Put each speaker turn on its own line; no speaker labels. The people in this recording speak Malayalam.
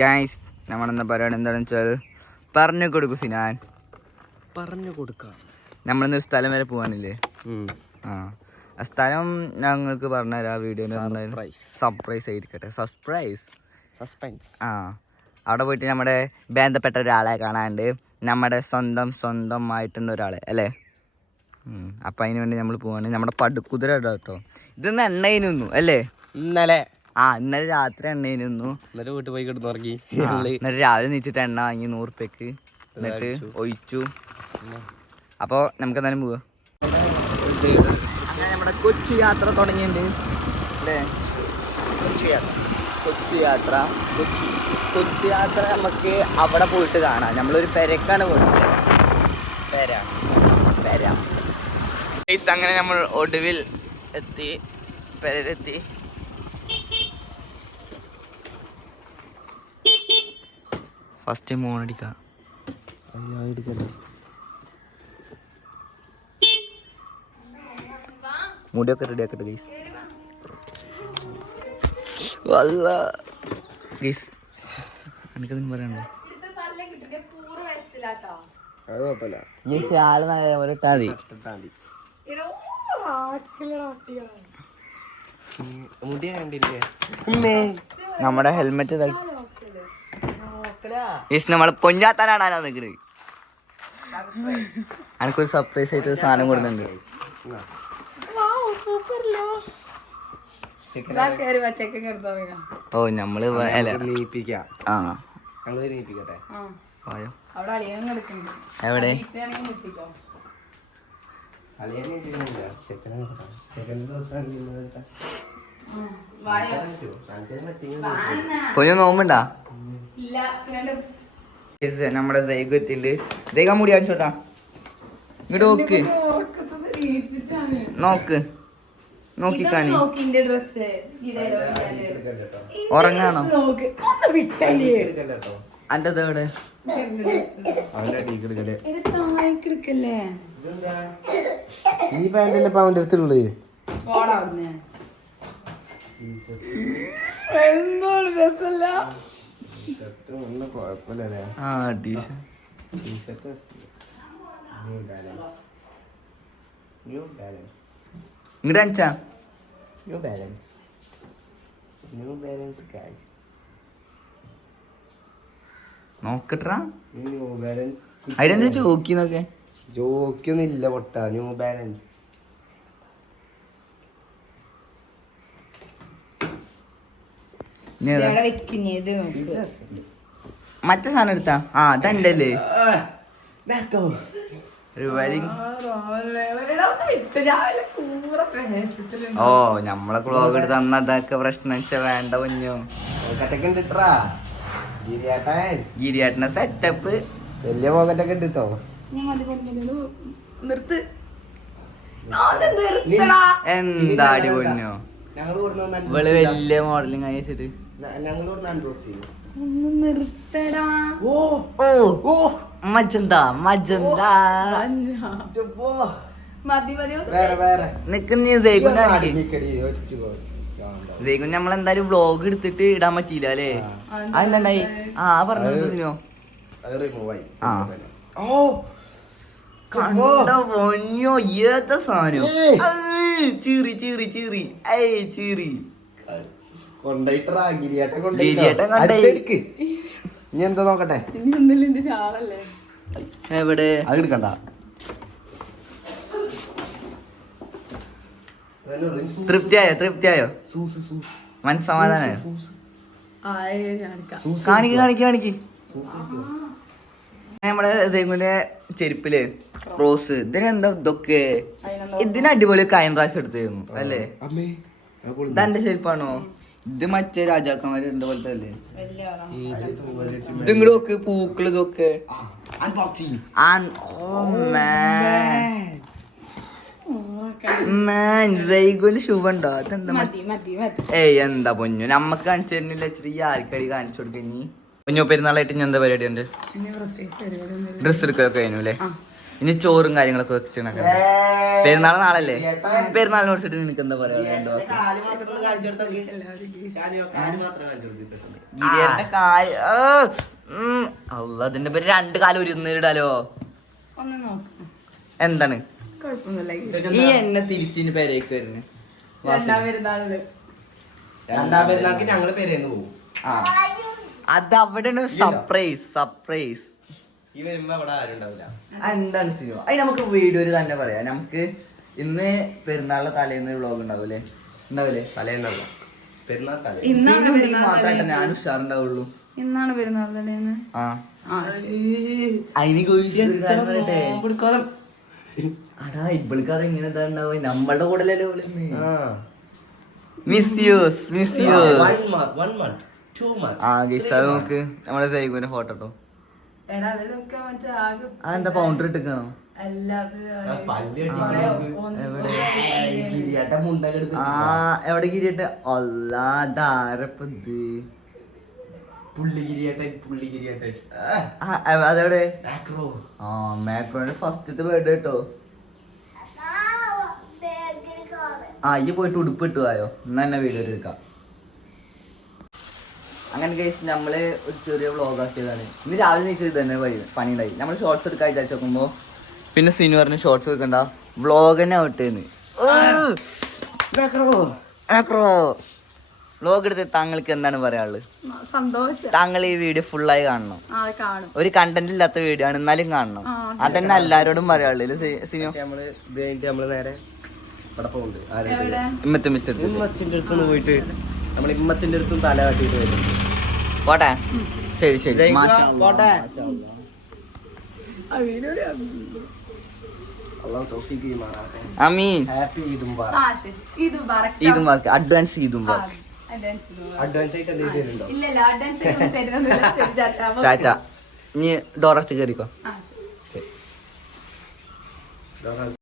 ഗൈസ് നമ്മളെന്താ പരിപാടി എന്താണെന്ന് വെച്ചാൽ പറഞ്ഞു കൊടുക്കും സിനാൻ.
പറഞ്ഞു കൊടുക്കാം.
നമ്മളിന്ന് ഒരു സ്ഥലം വരെ പോകാനില്ലേ ആ. ആ സ്ഥലം ഞങ്ങൾക്ക് പറഞ്ഞുതരാം ആ
വീഡിയോ.
സർപ്രൈസ് ആയിരിക്കട്ടെ. സർപ്രൈസ്
സസ്പെൻസ്
ആ. അവിടെ പോയിട്ട് നമ്മുടെ ബന്ധപ്പെട്ട ഒരാളെ കാണാണ്ട് നമ്മുടെ സ്വന്തം സ്വന്തമായിട്ടുള്ള ഒരാളെ അല്ലേ. അപ്പം അതിന് വേണ്ടി നമ്മൾ പോവാണ്. നമ്മുടെ പടുക്കുതിര കേട്ടോ. ഇതൊന്നും എണ്ണയിനൊന്നു അല്ലേ?
ഇന്നലെ
ആ ഇന്നലെ രാത്രി എണ്ണയിരുന്നു
ഇന്നലെ വീട്ടിൽ പോയി കിടന്ന്
ഉറങ്ങി എന്നിട്ട് രാവിലെ നീച്ചിട്ട് എണ്ണ വാങ്ങി നൂറുപ്യക്ക്. എന്നിട്ട് ഒഴിച്ചു. അപ്പോൾ നമുക്ക് എന്തായാലും പോവാ. അങ്ങനെ നമ്മുടെ കൊച്ചു യാത്ര തുടങ്ങിയിട്ടുണ്ട്. അല്ലേ? കൊച്ചു യാത്ര. കൊച്ചു യാത്ര. കൊച്ചി. കൊച്ചു യാത്ര നമുക്ക് അവിടെ പോയിട്ട് കാണാം. നമ്മളൊരു പെരക്കാണ് പോയിട്ട് പെര. പെര. അങ്ങനെ നമ്മൾ ഒടുവിൽ എത്തി. പെരയിലെത്തി. ഫസ്റ്റ് ടൈം ഓൺ അടിക്കാം. മുടിയൊക്കെ റെഡി ആക്കട്ടെ ഗൈസ് വല്ല. ഗൈസ് എനിക്കതിന് പറയണ്ടോ ഈ ശാല പോലെ ഇട്ടാ മതി.
മുടി കണ്ടില്ലേ?
നമ്മുടെ ഹെൽമെറ്റ് ഗൈസ് നമ്മൾ പൊഞ്ചാത്താനാണ് നിൽക്കുന്നത് എനിക്കൊരു സർപ്രൈസ് ആയിട്ട് സാധനം കൊടുക്കുന്നുണ്ട്. ഓ
നമ്മൾ
എവിടെ? പൊഞ്ഞ നോമ്പുണ്ടാ? നമ്മുടെ മുടി കാണിച്ചോട്ടാ. ഇങ്ങോട്ട് നോക്ക്. നോക്ക്. നോക്കിക്കാനി ഉറങ്ങാണോ? അന്റെ എവിടെ?
ഈ പാന്റല്ലേ ഇപ്പം അവന്റെ അടുത്തുള്ളത്
എന്താണ്
ആ ടീഷ
ടീഷർട്ട്
ഇങ്ങോട്ട് കാണിച്ചാ?
New Balance New Balance guys
നോക്കട്ടാ
New Balance
അതിനെന്താ ചോക്കി നോക്കെ
ജോക്കൊന്നും ഇല്ല പൊട്ട. ന്യൂ ബാലൻസ്
ഇനി ഏതാ?
ഇവിടെ വെക്കുന്നത് നോക്ക്
മറ്റേ സാധനം എടുത്താ? ആ അതല്ലേ അല്ലേ ഓ നമ്മളെ ക്ലോഗ് എടുത്ത് അന്ന് അതൊക്കെ പ്രശ്നം വെച്ചാ വേണ്ട കുഞ്ഞു. ഗിരിയാട്ടിന്റെ സെറ്റപ്പ്
വലിയ പോക്കറ്റൊക്കെ ഉണ്ട് കേട്ടോ
നിർത്ത്.
എന്താടി
കൊടുന്ന
ഇവൾ വലിയ മോഡലിങ് അയച്ചിട്ട്
ചെയ്യും
ഒന്ന് നിർത്തടാ.
ഓ
ഓ
ഓ.
Magenta magenta.
ഇപ്പൊ
മതി മതി ഒന്ന്
വേറെ വേറെ.
നിക്ക് നീ വ്ലോഗ് എടുത്തിട്ട് ഇടാൻ പറ്റിയില്ല അല്ലേ? അതെന്തായി ആ പറഞ്ഞോ.
ഓ.
കണ്ട പൊന്നോ ഏത സാധനം? ചീറി ചീറി ചീറി ഏയ് ചീറി
കൊണ്ടോയിട്രാ ഗിരിയേട്ടൻ
ഗിരിയേട്ടൻ കൊണ്ടോയി.
അടുത്തെടുക്ക് ഇനി എന്താ നോക്കട്ടെ.
എവിടെ?
അത് എടുക്കണ്ട.
തൃപ്തിയായോ? തൃപ്തിയായോ? മനസ്സമാധാനായോ
ആയേ കാണിക്കാം
കാണിക്ക് കാണിക്ക്. നമ്മുടെ സൈഗുന്റെ ചെരുപ്പിൽ റോസ് ഇതിനെന്താ ഇതൊക്കെ. ഇതിന് അടിപൊളി കൈൻ പ്രാവശ്യം എടുത്തിരുന്നു അല്ലേ. ഇതെന്റെ ചെരുപ്പാണോ? ഇത് മറ്റേ രാജാക്കന്മാര് രണ്ട് പോലത്തെ അല്ലേ?
വലിയ ആളാ.
ഇത് ഇങ്ങോട്ട് നോക്ക്? പൂക്കൾ ഇതൊക്കെ.
Unboxing.
ആൺ- oh ഉണ്ടോ? അതെന്താ ഏയ് എന്താ പൊന്നു? നമ്മക്ക് കാണിച്ചു തരുന്നില്ല. ഇച്ചിരി ആർക്കടി കാണിച്ചു കൊടുക്ക ഇനി. പൊന്നു പെരുന്നാളായിട്ട് ഇനി എന്താ പരിപാടി ഉണ്ട്? ഡ്രസ് എടുക്കലൊക്കെ കഴിഞ്ഞു അല്ലേ? ഇനി ചോറും കാര്യങ്ങളൊക്കെ വെച്ചിട്ടുണ്ടാക്കാം പെരുന്നാൾ നാളല്ലേ? പെരുന്നാളിനെ കുറിച്ചിട്ട് നിനക്ക് എന്താ പറയാ? കാൽ അതിന്റെ പേര് രണ്ട് കാലം ഒരു
ഇടാലോ നോക്കാം.
എന്താണ്? ഈ എന്നെ തിരിച്ചിന് പേരേക്ക് വരുന്നത്
രണ്ടാം
പെരുന്നാൾക്ക് ഞങ്ങൾ പെരേന്ന് പോകും
അതവിടെ അത് അവിടെയാണ് സർപ്രൈസ് സർപ്രൈസ്
ഈ വരുമ്പോ അവിടെ ആരും ഉണ്ടാവില്ല
എന്താണ് സിനിമ? അത് നമുക്ക് വീഡിയോയിൽ തന്നെ പറയാം. നമുക്ക് ഇന്ന് പെരുന്നാളിലെ തലേന്ന് വ്ളോഗ് ഉണ്ടാവൂലേ? ഉണ്ടാവില്ലേ?
തലേന്നല്ല. പെരുന്നാൾ
ഇന്നാണ് പെരുന്നാൾ
മാത്രമായിട്ട് ഞാൻ
തലേന്ന്.
ഉഷാറുണ്ടാവുള്ളൂ.
ഇന്നാണ് പെരുന്നാൾ തലേന്ന്.
ആ. അതിന് കുറിച്ച് അടാ ഉണ്ടാവുക? നമ്മളുടെ കൂടെ misuse misuse
one month two month
ആ ഗൈസ് അത് നോക്ക് നമ്മുടെ സൈഗുവിന്റെ ഫോട്ടോ കേട്ടോ
എടാ അതിലൊക്കെ മറ്റേ ആകെ
അതെന്താ പൗണ്ടർ ഇട്ടിക്കണോ
അല്ലാതെ
പല്ല്
കുറേ ഒന്ന്
എവിടെ?
ഗിരിയാട്ട
അതെവിടെ? ആ മാക്രോന്റെ ഫസ്റ്റത്തെ ബേർഡ് കേട്ടോ. ആ ഈ പോയിട്ട് ഉടുപ്പ് ഇട്ടു ആയോ എന്നാ എന്നെ വീഡിയോ എടുക്കാം. അങ്ങനെ കേസ് നമ്മൾ ഒരു ചെറിയ വ്ളോഗ് ആക്കിയതാണ്. ഇന്ന് രാവിലെ നീച്ചത് തന്നെ വൈ പണി ഉണ്ടായി നമ്മൾ ഷോർട്സ് എടുക്കാൻ വിചാരിച്ചു നോക്കുമ്പോ പിന്നെ സിനു പറഞ്ഞു ഷോർട്സ് എടുക്കണ്ട. വ്ളോഗ് തന്നെ ആവട്ടേന്ന് വ്ളോഗ് എടുത്ത് താങ്കൾക്ക് എന്താണ് പറയാനുള്ളത്?
സന്തോഷം.
താങ്കൾ ഈ വീഡിയോ ഫുള്ളായി കാണണം.
ആ കാണും.
ഒരു കണ്ടന്റ് ഇല്ലാത്ത വീഡിയോ ആണ് എന്നാലും കാണണം.
അത്
അതന്നെ എല്ലാരോടും പറയാനുള്ളൂ സിനിമ
നമ്മൾ നേരെ ഇവിടെ പോകുന്നുണ്ട്
ഇമ്മത്തെ
പോയിട്ട് നമ്മൾ ഇമ്മത്തിന്റെ അടുത്തും തല കാട്ടിയിട്ട് വരുന്നുണ്ട്.
പോട്ടെ. ശരി ശരി. മാഷാ അല്ലാ,
പോട്ടെ.
മാഷാ അല്ലാ.
അള്ളാഹു തൗഫീഖ് ചെയ്യുമാറാകട്ടെ
അമീൻ
ഹാപ്പി ഈദും
ആ ശരി. ഇത്.
ഈദും ബാർക്ക് അഡ്വാൻസ് ഈദും
പറ.
അഡ്വാൻസ് ആയിട്ട് എന്തെങ്കിലും തരുന്നുണ്ടോ?
ഇല്ലല്ല അഡ്വാൻസ് ഒന്നും തരുന്നില്ല ശരി ചാച്ചാ അപ്പൊ
ചാച്ച ഇനി ഡോറസ്റ്റ് കയറിക്കോ.
ആ ശരി.
ശരി.
ഇതാ